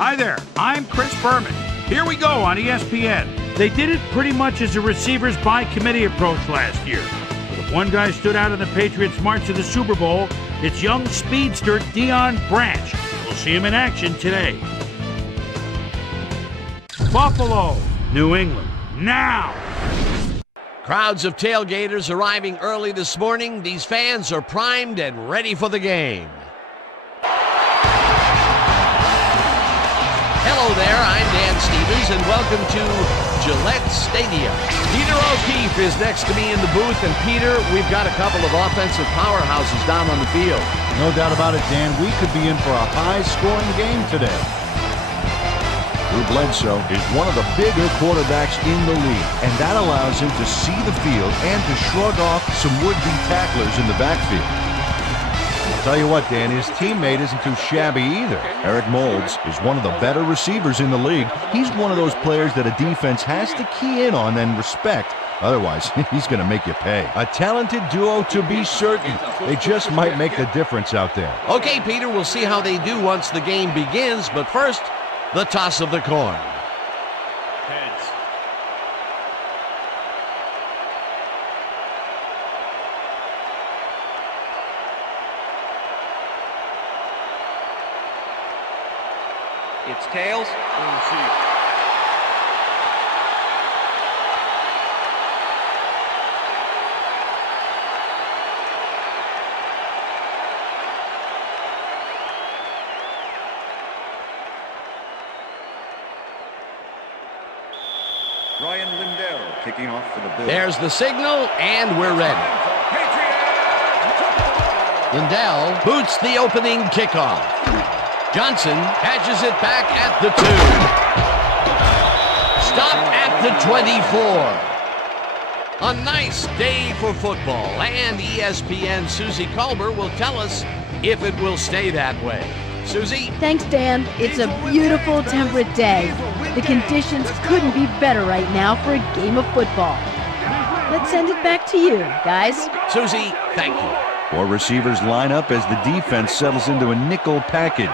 Hi there, I'm Chris Berman. Here we go on ESPN. They did it pretty much as a receivers by committee approach last year. But if one guy stood out in the Patriots' march to the Super Bowl, it's young speedster Deion Branch. We'll see him in action today. Buffalo, New England, now! Crowds of tailgaters arriving early this morning. These fans are primed and ready for the game. Hello there, I'm Dan Stevens, and welcome to Gillette Stadium. Peter O'Keefe is next to me in the booth, and Peter, we've got a couple of offensive powerhouses down on the field. No doubt about it, Dan. We could be in for a high-scoring game today. Drew Bledsoe is one of the bigger quarterbacks in the league, and that allows him to see the field and to shrug off some would-be tacklers in the backfield. I'll tell you what, Dan, his teammate isn't too shabby either. Eric Moulds is one of the better receivers in the league. He's one of those players that a defense has to key in on and respect. Otherwise, he's going to make you pay. A talented duo to be certain. They just might make the difference out there. Okay, Peter, we'll see how they do once the game begins, but first, the toss of the coin. Heads. It's tails. Ryan Lindell kicking off for the Bills. There's the signal, and we're ready. Lindell boots the opening kickoff. Johnson catches it back at the 2. Stop at the 24. A nice day for football, and ESPN Susie Culber will tell us if it will stay that way. Susie? Thanks, Dan. It's a beautiful, temperate day. The conditions couldn't be better right now for a game of football. Let's send it back to you, guys. Susie, thank you. Four receivers line up as the defense settles into a nickel package.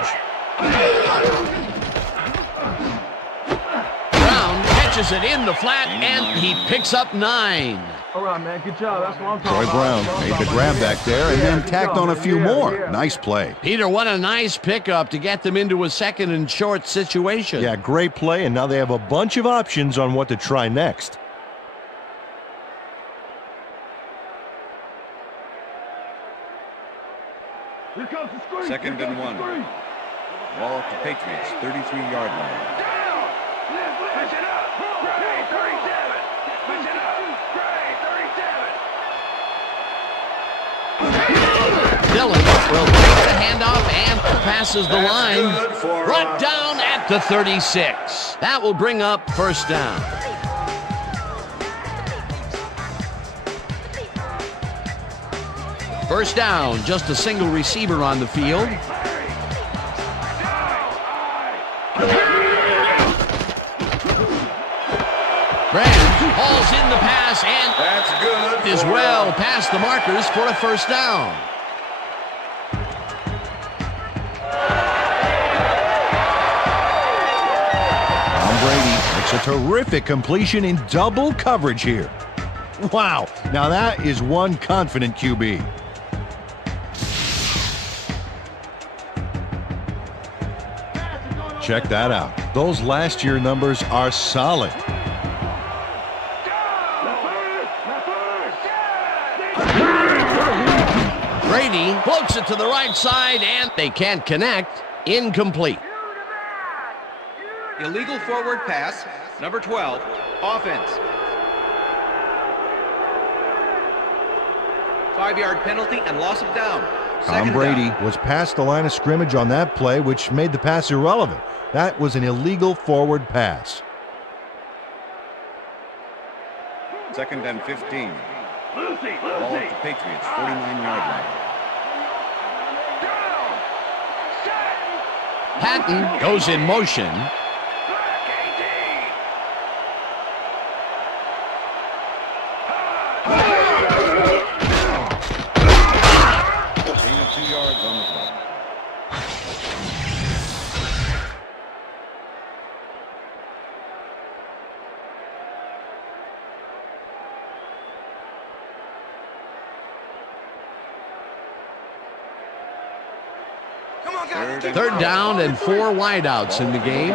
Brown catches it in the flat, and he picks up 9. All right, man. Good job. That's what I'm talking Troy about. Brown made the grab back there and then tacked on a few more. Nice play. Peter, what a nice pickup to get them into a second and short situation. Yeah, great play, and now they have a bunch of options on what to try next. Here comes the screen. Second and 1. Ball at the Patriots, 33-yard line. Down. Push it up. Gray, 37. Push it up. Gray, 37. Dillon will take the handoff and passes the line. Brought down at the 36. That will bring up first down. First down, just a single receiver on the field. Branch hauls in the pass and That's good. is well past the markers for a first down. Tom Brady makes a terrific completion in double coverage here. Wow, now that is one confident QB. Check that out. Those last year numbers are solid. Brady floats it to the right side, and they can't connect. Incomplete. Illegal forward pass, number 12, offense. 5-yard penalty and loss of down. Tom Brady was past the line of scrimmage on that play, which made the pass irrelevant. That was an illegal forward pass. Second and 15. Ball at the Patriots, 49-yard line. Patton goes in motion. Third down and 4 wideouts in the game.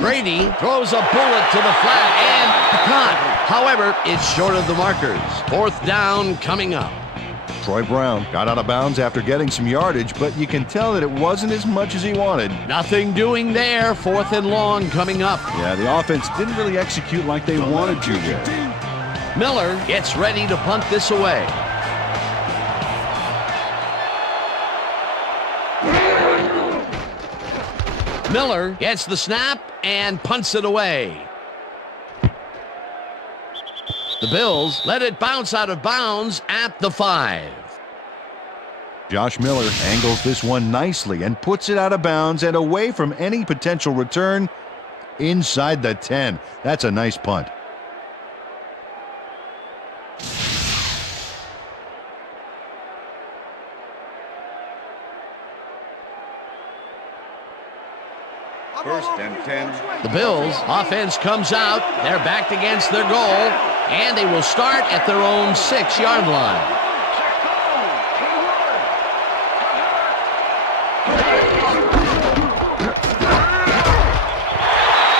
Brady throws a bullet to the flat and caught. However, it's short of the markers. 4th down coming up. Troy Brown got out of bounds after getting some yardage, but you can tell that it wasn't as much as he wanted. Nothing doing there. 4th and long coming up. Yeah, the offense didn't really execute like they wanted to there. Miller gets ready to punt this away. Miller gets the snap and punts it away. The Bills let it bounce out of bounds at the 5. Josh Miller angles this one nicely and puts it out of bounds and away from any potential return inside the 10. That's a nice punt. First and 10. The Bills offense comes out. They're backed against their goal, and they will start at their own 6-yard line.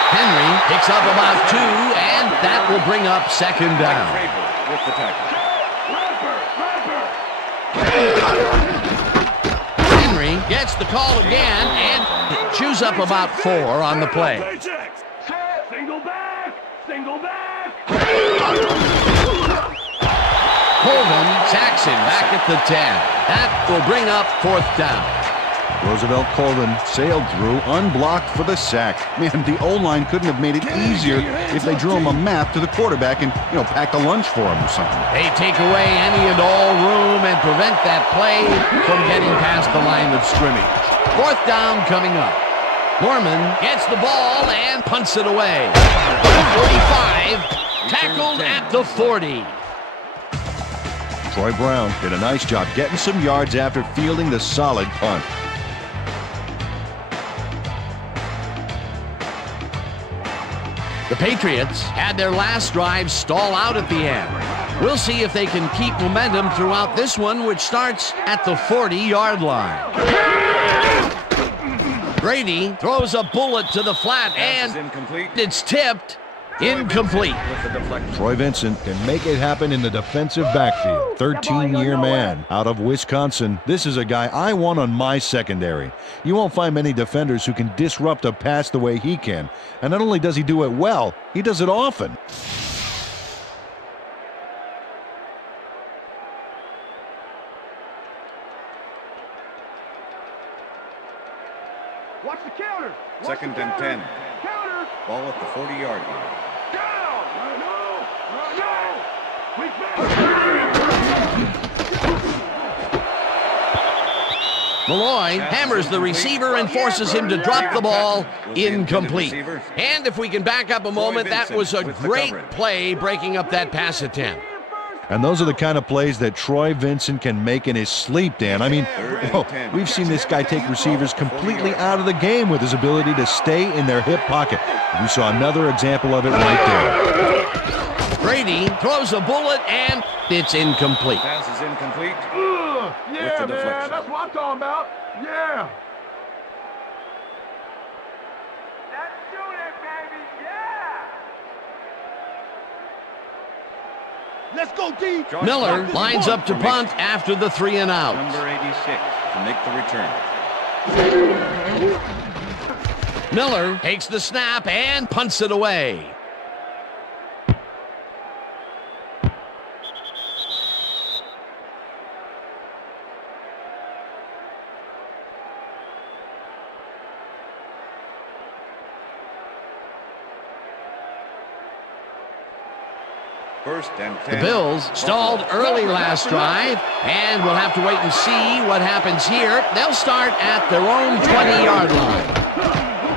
Henry picks up about 2, and that will bring up 2nd down. With the tackle. Henry gets the call again and chews up about 4 on the play. Single back! Single back! Colvin sacks him back at the 10. That will bring up 4th down. Roosevelt Colvin sailed through, unblocked for the sack. Man, the O-line couldn't have made it easier if they drew him a map to the quarterback and, packed a lunch for him or something. They take away any and all room and prevent that play from getting past the line of scrimmage. 4th down coming up. Norman gets the ball and punts it away. 45, tackled at the 40. Troy Brown did a nice job getting some yards after fielding the solid punt. The Patriots had their last drive stall out at the end. We'll see if they can keep momentum throughout this one, which starts at the 40-yard line. Brady throws a bullet to the flat, and it's tipped. Incomplete. Troy Vincent can make it happen in the defensive backfield. 13-year man out of Wisconsin. This is a guy I want on my secondary. You won't find many defenders who can disrupt a pass the way he can. And not only does he do it well, he does it often. Watch the counter! Second and 10. Counter! Ball at the 40-yard line. Down! Malloy hammers the receiver and forces him to drop the ball. Incomplete. And if we can back up a moment, that was a great play breaking up that pass attempt. And those are the kind of plays that Troy Vincent can make in his sleep, Dan. I mean, we've seen this guy take receivers completely out of the game with his ability to stay in their hip pocket. We saw another example of it right there. Brady throws a bullet, and it's incomplete. Pass is incomplete. Yeah, man, that's what I'm talking about. Yeah. Let's do it, baby. Yeah. Let's go deep. Miller lines up to punt after the 3 and out. Number 86 to make the return. Miller takes the snap and punts it away. First and 10. The Bills stalled early last drive, and we'll have to wait and see what happens here. They'll start at their own 20-yard line.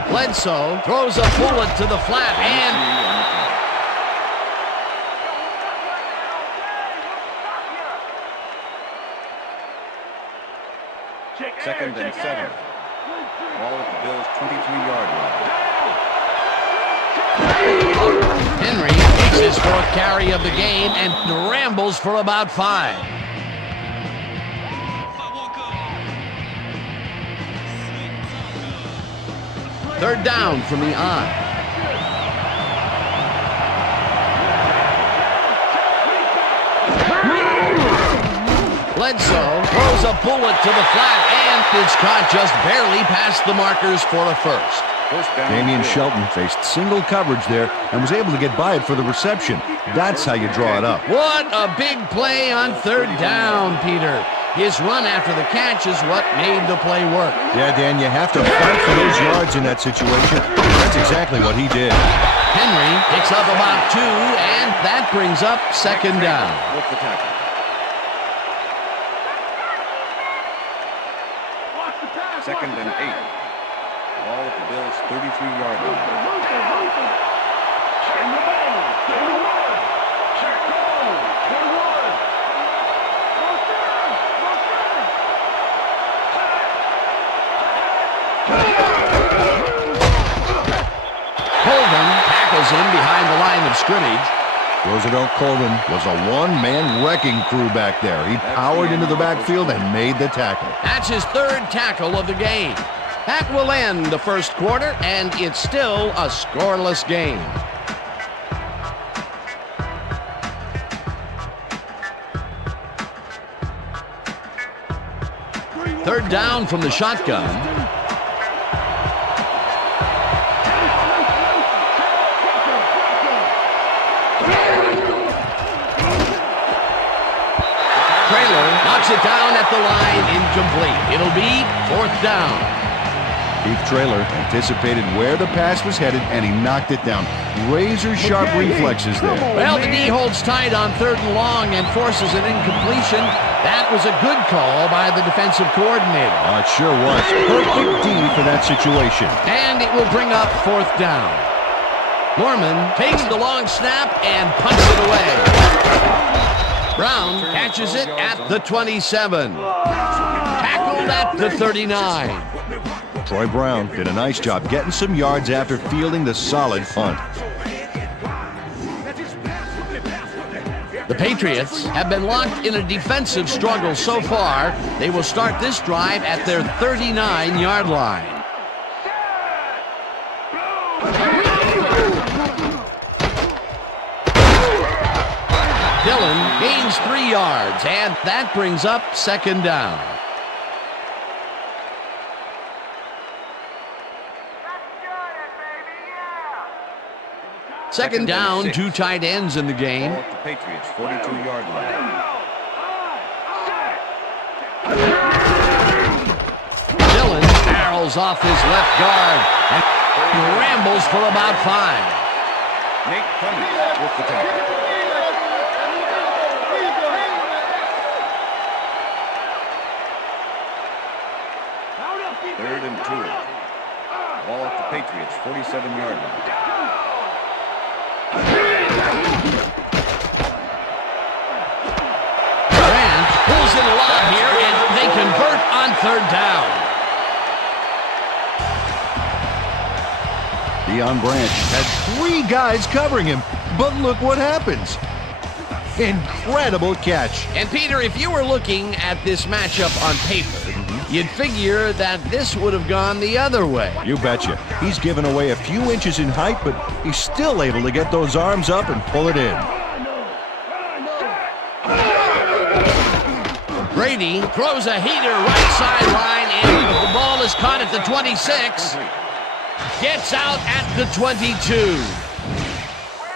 Bledsoe throws a bullet to the flat, and second and 7. Ball at the Bills' 23-yard line. Henry takes his fourth carry of the game and rambles for about 5. Third down from the I. Bledsoe throws a bullet to the flat, and it's caught just barely past the markers for a first. Damian Shelton faced single coverage there and was able to get by it for the reception. That's how you draw it up. What a big play on third down, Peter. His run after the catch is what made the play work. Yeah, Dan, you have to fight for those yards in that situation. That's exactly what he did. Henry picks up about 2, and that brings up second down. With the tackle. Second and 8. Ball at the Bills' 33-yard line. Colvin tackles him behind the line of scrimmage. Roosevelt Colvin was a one-man wrecking crew back there. He powered into the backfield and made the tackle. That's his third tackle of the game. That will end the first quarter, and it's still a scoreless game. Third down from the shotgun. Knocks it down at the line, incomplete. It'll be fourth down. Keith Traylor anticipated where the pass was headed, and he knocked it down. Razor-sharp reflexes there. Well, the D holds tight on third and long and forces an incompletion. That was a good call by the defensive coordinator. Oh, it sure was. Perfect D for that situation. And it will bring up fourth down. Norman takes the long snap and punts it away. Brown catches it at the 27. Tackled at the 39. Troy Brown did a nice job getting some yards after fielding the solid punt. The Patriots have been locked in a defensive struggle so far. They will start this drive at their 39-yard line. Dillon gains 3 yards, and that brings up second down. Second down, 2 tight ends in the game. Ball at the Patriots' 42-yard line. Dillon barrels off his left guard and rambles for about 5. Nate Cummings with the tackle. Third and 2. Ball at the Patriots' 47-yard line. Branch pulls in a lot here, and they convert on third down. Deion Branch had 3 guys covering him, but look what happens. Incredible catch. And Peter, if you were looking at this matchup on paper, you'd figure that this would have gone the other way. You betcha. He's given away a few inches in height, but he's still able to get those arms up and pull it in. Brady throws a heater right sideline, and the ball is caught at the 26. Gets out at the 22.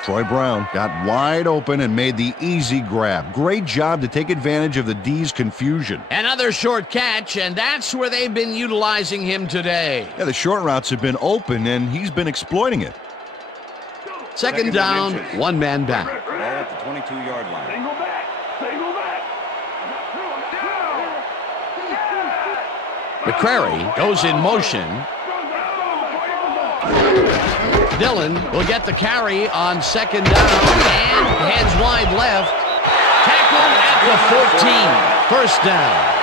Troy Brown got wide open and made the easy grab. Great job to take advantage of the D's confusion. Another short catch, and that's where they've been utilizing him today. Yeah, the short routes have been open, and he's been exploiting it. Second down, 1 man back. Ball at the 22-yard line. Single back. McCrary goes in motion. Dillon will get the carry on second down and heads wide left. Tackled at the 14. First down.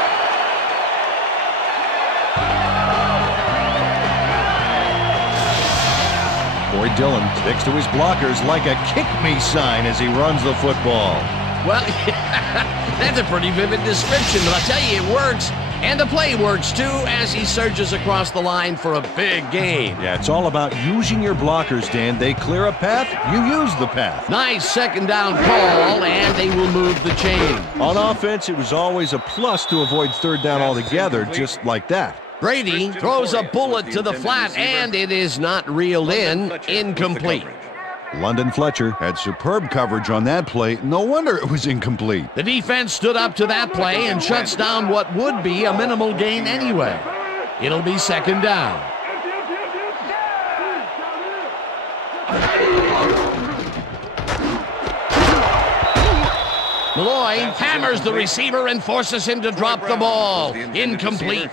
Corey Dillon sticks to his blockers like a kick-me sign as he runs the football. Well, that's a pretty vivid description, but I'll tell you, it works. And the play works, too, as he surges across the line for a big gain. Yeah, it's all about using your blockers, Dan. They clear a path, you use the path. Nice second down call, and they will move the chain. On offense, it was always a plus to avoid third down altogether, just like that. Brady throws a bullet to the flat, and it is not reeled in. Incomplete. London Fletcher had superb coverage on that play. No wonder it was incomplete. The defense stood up to that play and shuts down what would be a minimal gain anyway. It'll be second down. Malloy hammers the receiver and forces him to drop the ball. Incomplete.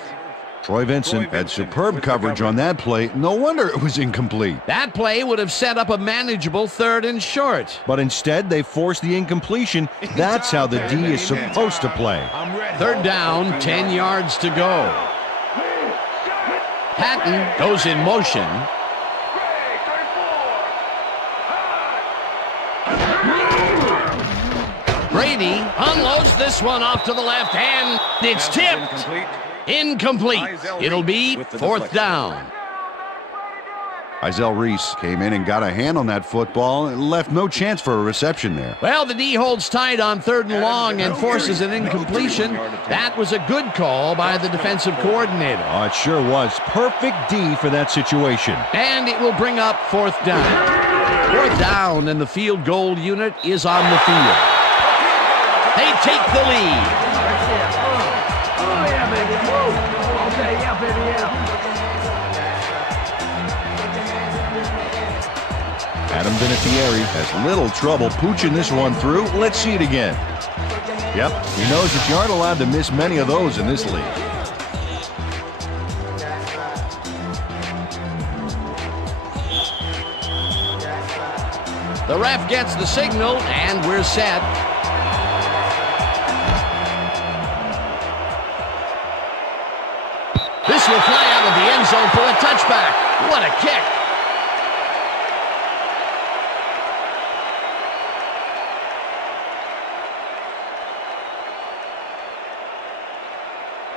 Troy Vincent had superb coverage on that play. No wonder it was incomplete. That play would have set up a manageable third and short. But instead, they forced the incompletion. That's how the D is supposed to play. Third down, 10 yards to go. Patton goes in motion. Brady unloads this one off to the left hand. It's tipped. Incomplete. It'll be fourth down. Izell Reese came in and got a hand on that football and left no chance for a reception there. Well, the D holds tight on third and long and forces an incompletion. That was a good call by the defensive coordinator. Oh, it sure was. Perfect D for that situation. And it will bring up fourth down. Fourth down, and the field goal unit is on the field. They take the lead. Adam Vinatieri has little trouble pooching this one through. Let's see it again. Yep, he knows that you aren't allowed to miss many of those in this league. The ref gets the signal, and we're set. This will fly out of the end zone for a touchback. What a kick.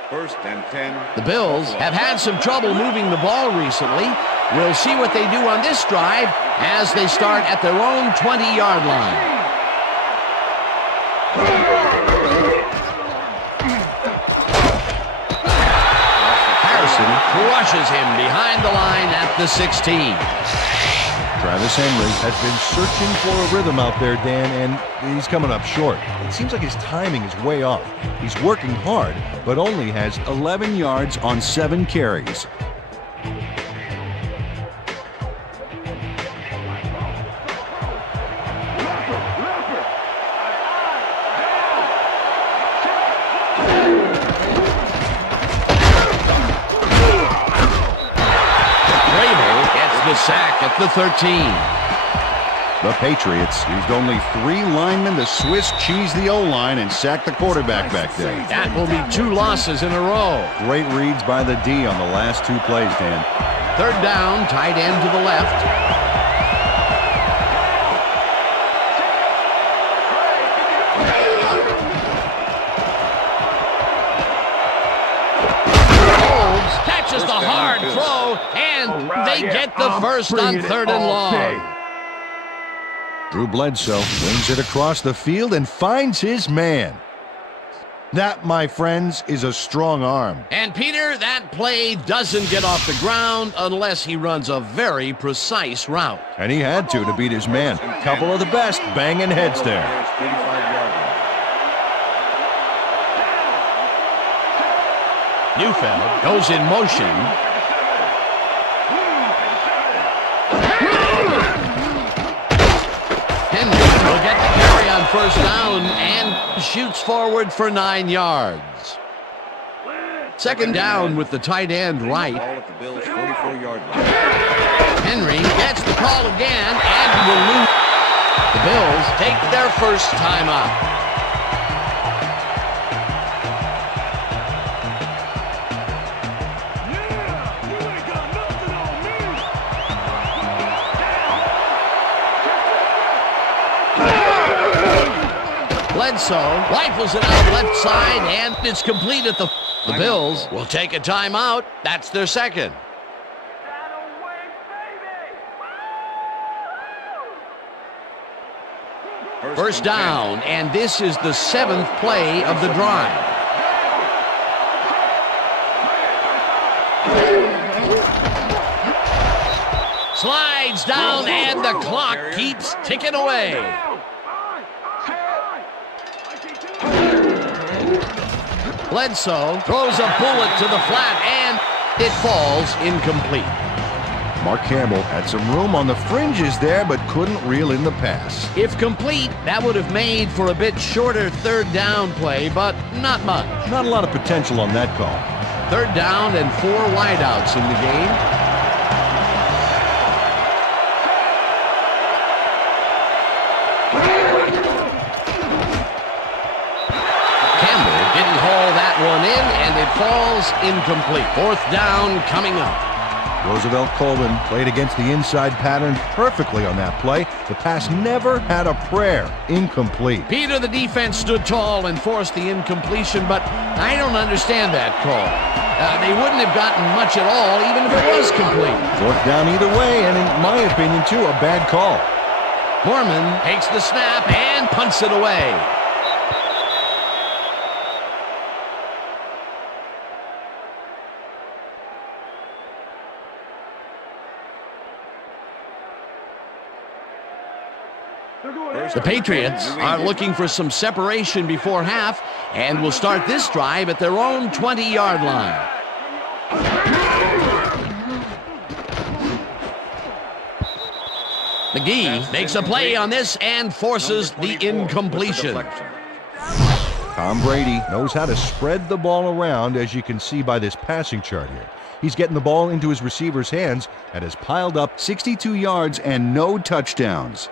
First and 10. The Bills have had some trouble moving the ball recently. We'll see what they do on this drive as they start at their own 20-yard line. Crushes him behind the line at the 16. Travis Henry has been searching for a rhythm out there, Dan, and he's coming up short. It seems like his timing is way off. He's working hard, but only has 11 yards on 7 carries. Sack at the 13. The Patriots used only 3 linemen to Swiss cheese the O-line and sack the quarterback back there. That will be 2 losses in a row. Great reads by the D on the last 2 plays, Dan. Third down, tight end to the left. Catches the hard throw, and they get the first on third and long. Drew Bledsoe wings it across the field and finds his man. That, my friends, is a strong arm. And Peter, that play doesn't get off the ground unless he runs a very precise route. And he had to beat his man. Couple of the best banging heads there. Neufeld goes in motion. Henry will get the carry on first down and shoots forward for 9 yards. Second down with the tight end right. Henry gets the call again and will lose. The Bills take their first timeout. Bledsoe rifles it out left side, and it's complete at the Bills will take a timeout. That's their second. First down, and this is the 7th play of the drive. Slides down, and the clock keeps ticking away. Bledsoe throws a bullet to the flat, and it falls incomplete. Mark Campbell had some room on the fringes there, but couldn't reel in the pass. If complete, that would have made for a bit shorter third down play, but not much. Not a lot of potential on that call. Third down and 4 wideouts in the game. Campbell didn't haul that one in, and it falls incomplete. Fourth down coming up. Roosevelt Coleman played against the inside pattern perfectly on that play. The pass never had a prayer. Incomplete. Peter, the defense, stood tall and forced the incompletion, but I don't understand that call. They wouldn't have gotten much at all, even if it was complete. Fourth down either way, and in my opinion, too, a bad call. Mormon takes the snap and punts it away. The Patriots are looking for some separation before half and will start this drive at their own 20-yard line. McGee makes a play on this and forces the incompletion. Tom Brady knows how to spread the ball around, as you can see by this passing chart here. He's getting the ball into his receiver's hands and has piled up 62 yards and no touchdowns.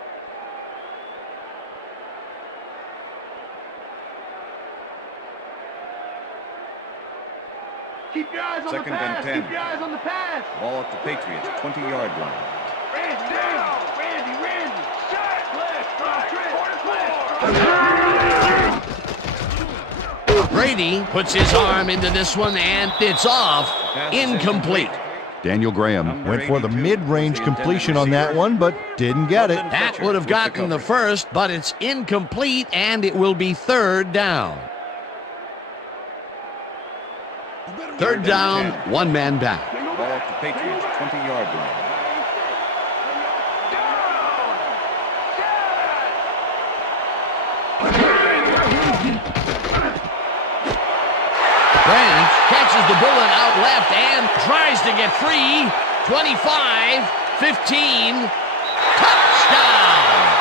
Keep your eyes on Second the pass. and 10. Keep your eyes on the pass. Ball at the Patriots, 20-yard line. Randy, shot, left, Brady puts his arm into this one, and it's off. Incomplete. Daniel Graham went for the mid-range completion on that one, but didn't get it. That would have gotten the first, but it's incomplete, and it will be third down. Third down, one man back. Ball at the Patriots, 20-yard line. Branch catches the bullet out left and tries to get free. 25, 15, touchdown!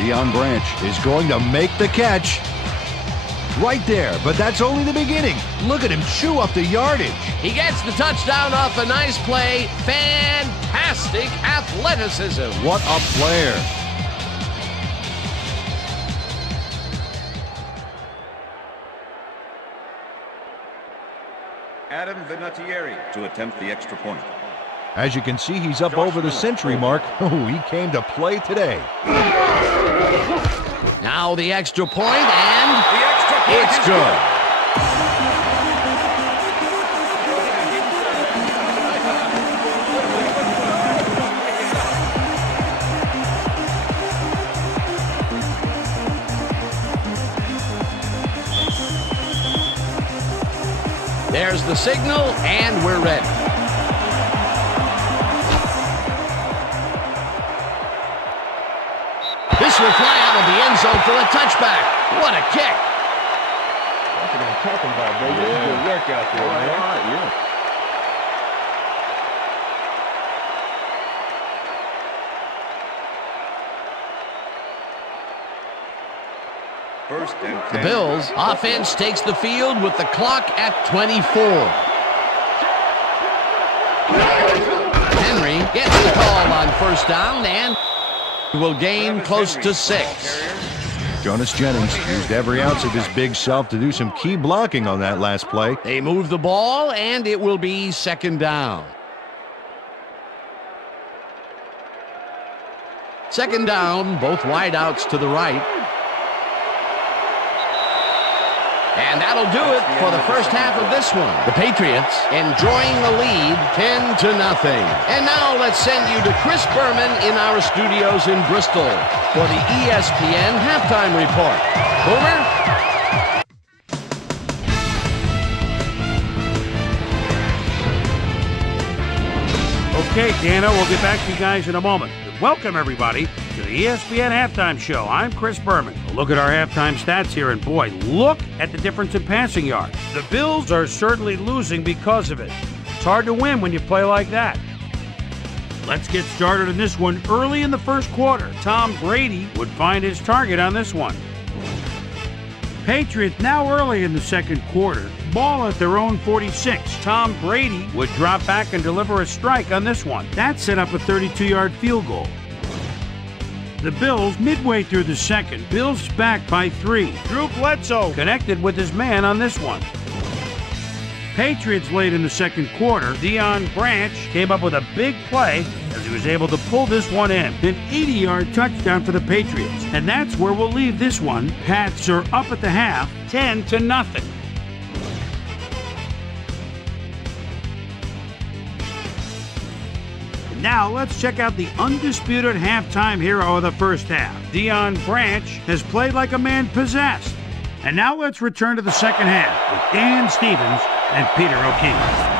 Deion Branch is going to make the catch. Right there, but that's only the beginning. Look at him chew up the yardage. He gets the touchdown off a nice play. Fantastic athleticism. What a player. Adam Vinatieri to attempt the extra point. As you can see, he's up over the century mark. Oh, he came to play today. Now the extra point, and it's good. There's the signal, and we're ready. This will fly out of the end zone for a touchback. What a kick. That's what I'm talking about, baby. It's a good work out there, man. Yeah. First and 10. The Bills' offense takes the field with the clock at 24. Henry gets the call on first down and will gain close to 6. Jonas Jennings used every ounce of his big self to do some key blocking on that last play. They move the ball, and it will be second down. Second down, both wideouts to the right. And that'll do it for the first half of this one. The Patriots enjoying the lead 10-0. And now let's send you to Chris Berman in our studios in Bristol for the ESPN Halftime Report. Boomer? Okay, Dana, we'll get back to you guys in a moment. Welcome, everybody, to the ESPN Halftime Show. I'm Chris Berman. We'll look at our halftime stats here, and boy, look at the difference in passing yards. The Bills are certainly losing because of it. It's hard to win when you play like that. Let's get started in this one. Early in the first quarter, Tom Brady would find his target on this one. Patriots now early in the second quarter. Ball at their own 46. Tom Brady would drop back and deliver a strike on this one. That set up a 32-yard field goal. The Bills midway through the second. Bills back by 3. Drew Bledsoe connected with his man on this one. Patriots late in the second quarter. Deion Branch came up with a big play as he was able to pull this one in. An 80-yard touchdown for the Patriots. And that's where we'll leave this one. Pats are up at the half, 10-0. Now let's check out the undisputed halftime hero of the first half. Deion Branch has played like a man possessed. And now let's return to the second half with Dan Stevens and Peter O'Keefe.